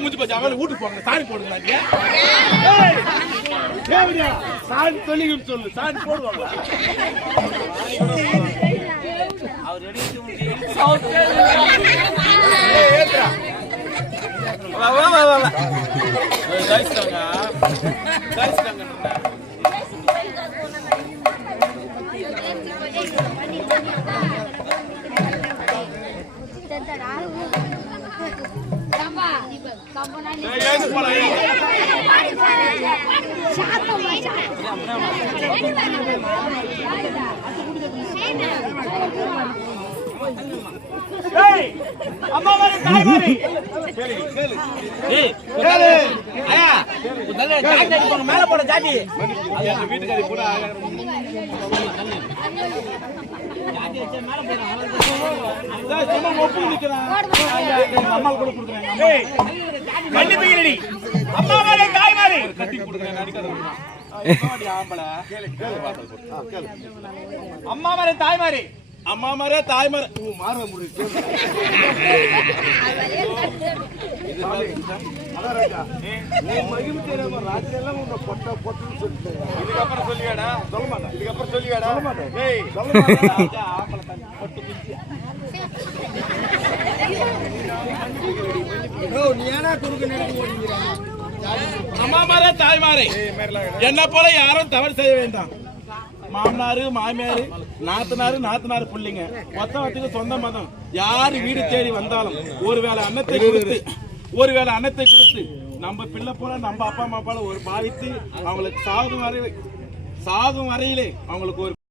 முடிஞ்சு போச்சு. அவளை வீட்டுக்கு போங்க, சாணி போடுங்க. சாணி சொல்லு, சாணி போடுவாங்க. மேல போட ஜாட்டி வீட்டுக்காரி கூட அம்மா மாதிரி தாய்மாரி அம்மா மாதிரியா தாய்மாரி மாற முடியும். இதுக்கப்புறம் சொல்லியாடா சொல்ல மாட்டேன். இதுக்கப்புறம் சொல்லியாடா சொல்ல மாட்டேன். நீ ஏன்னா குறுக்கு அம்மா மாரே தாய்மாரே என்ன போல யாரும் தவறு செய்ய வேண்டாம். மாமனாரு மாமியாரு நாத்தனாரு பிள்ளைங்க மொத்தத்துக்கு சொந்த மதம் யாரு வீடு தேடி வந்தாலும் ஒருவேளை அன்னத்தை கொடுத்து நம்ம பிள்ளை போல நம்ம அப்பா அம்மா போல ஒரு பாவித்து அவங்களுக்கு சாகும் வரையிலே அவங்களுக்கு ஒரு